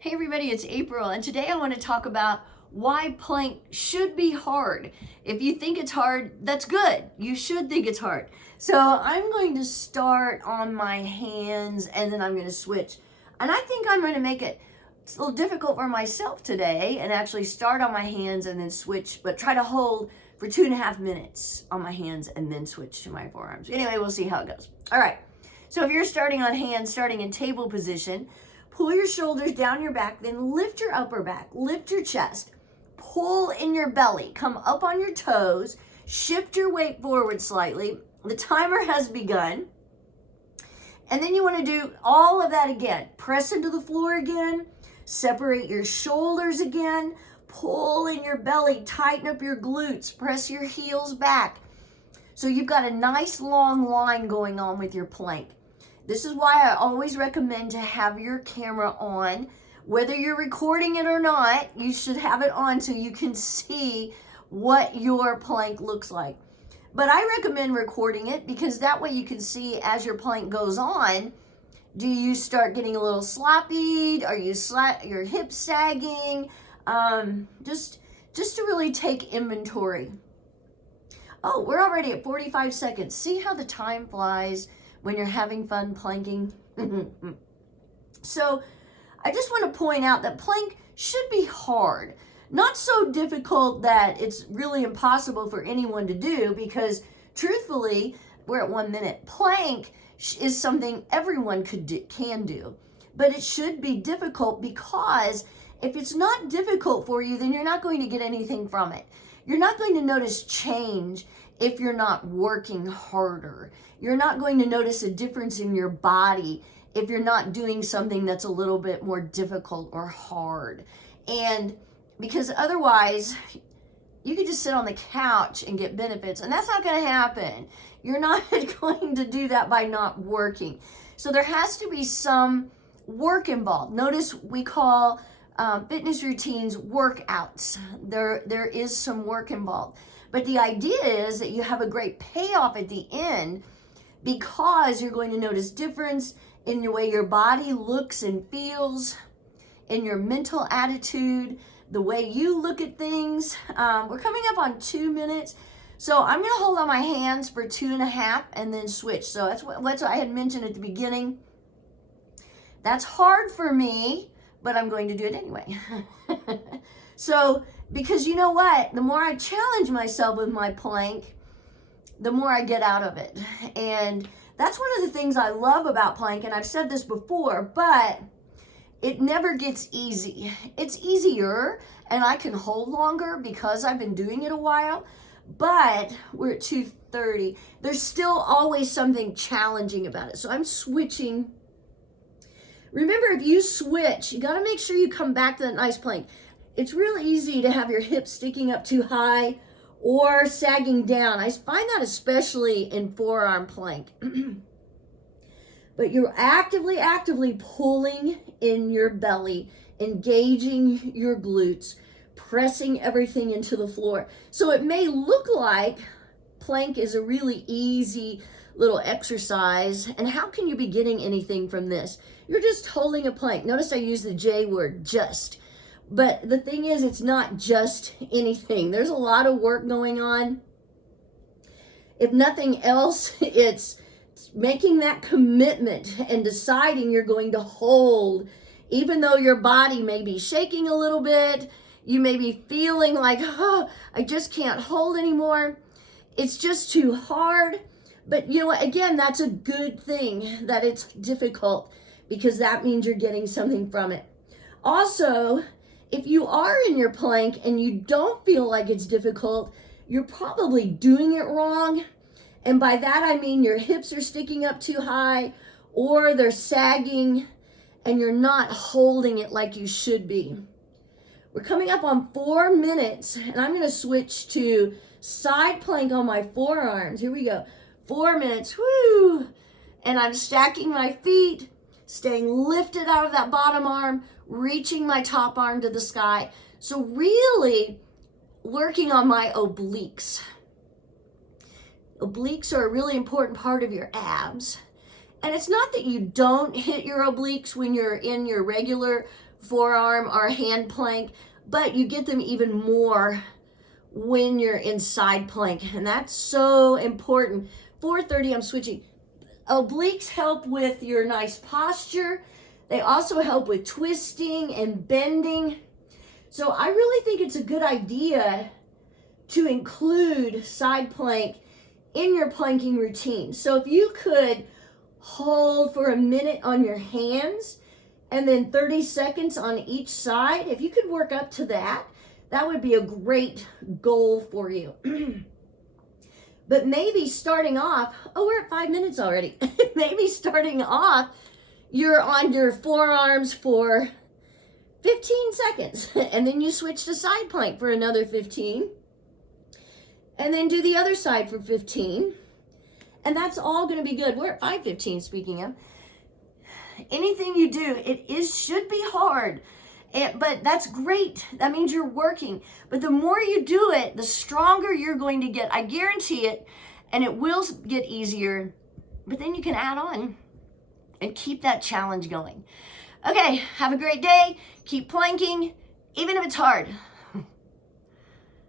Hey everybody, it's April, and today I want to talk about why plank should be hard. If you think it's hard, that's good. You should think it's hard. So I'm going to start on my hands and then I'm going to switch. And I think I'm going to make it a little difficult for myself today and actually start on my hands and then switch, but try to hold for 2.5 minutes on my hands and then switch to my forearms. Anyway, we'll see how it goes. All right. So if you're starting on hands, starting in table position, pull your shoulders down your back, then lift your upper back, lift your chest, pull in your belly, come up on your toes, shift your weight forward slightly. The timer has begun. And then you want to do all of that again. Press into the floor again, separate your shoulders again, pull in your belly, tighten up your glutes, press your heels back. So you've got a nice long line going on with your plank. This is why I always recommend to have your camera on. Whether you're recording it or not, you should have it on so you can see what your plank looks like. But I recommend recording it because that way you can see as your plank goes on, do you start getting a little sloppy? Are your hips sagging? Just to really take inventory. Oh, we're already at 45 seconds. See how the time flies when you're having fun planking? So I just want to point out that plank should be hard. Not so difficult that it's really impossible for anyone to do, because truthfully, we're at 1 minute. Plank is something everyone can do. But it should be difficult, because if it's not difficult for you, then you're not going to get anything from it. You're not going to notice change if you're not working harder. You're not going to notice a difference in your body if you're not doing something that's a little bit more difficult or hard. And because otherwise, you could just sit on the couch and get benefits, and that's not going to happen. You're not going to do that by not working. So there has to be some work involved. Notice we call fitness routines workouts. There is some work involved. But the idea is that you have a great payoff at the end, because you're going to notice difference in the way your body looks and feels, in your mental attitude, the way you look at things. We're coming up on 2 minutes. So I'm going to hold on my hands for 2.5 and then switch. So that's what I had mentioned at the beginning. That's hard for me, but I'm going to do it anyway. So, because you know what? The more I challenge myself with my plank, the more I get out of it. And that's one of the things I love about plank, and I've said this before, but it never gets easy. It's easier, and I can hold longer because I've been doing it a while, but we're at 2:30. There's still always something challenging about it. So I'm switching. Remember, if you switch, you got to make sure you come back to that nice plank. It's real easy to have your hips sticking up too high or sagging down. I find that especially in forearm plank. But you're actively pulling in your belly, engaging your glutes, pressing everything into the floor. So it may look like plank is a really easy little exercise. And how can you be getting anything from this? You're just holding a plank. Notice I use the J word, just. But the thing is, it's not just anything. There's a lot of work going on. If nothing else, it's making that commitment and deciding you're going to hold, even though your body may be shaking a little bit. You may be feeling like, oh, I just can't hold anymore. It's just too hard. But you know what? Again, that's a good thing that it's difficult, because that means you're getting something from it. Also, if you are in your plank and you don't feel like it's difficult, you're probably doing it wrong. And by that, I mean your hips are sticking up too high, or they're sagging, and you're not holding it like you should be. We're coming up on 4 minutes, and I'm going to switch to side plank on my forearms. Here we go. 4 minutes. Woo! And I'm stacking my feet, staying lifted out of that bottom arm, reaching my top arm to the sky. So really working on my obliques. Obliques are a really important part of your abs. And it's not that you don't hit your obliques when you're in your regular forearm or hand plank, but you get them even more when you're in side plank. And that's so important. 4:30, I'm switching. Obliques help with your nice posture. They also help with twisting and bending. So I really think it's a good idea to include side plank in your planking routine. So if you could hold for a minute on your hands and then 30 seconds on each side, if you could work up to that, that would be a great goal for you. But maybe starting off, oh, we're at 5 minutes already. Maybe starting off, you're on your forearms for 15 seconds, and then you switch to side plank for another 15, and then do the other side for 15, and that's all going to be good. We're at 5:15, speaking of. Anything you do, should be hard, but that's great. That means you're working. But the more you do it, the stronger you're going to get. I guarantee it, and it will get easier, but then you can add on and keep that challenge going. Okay, have a great day. Keep planking, even if it's hard.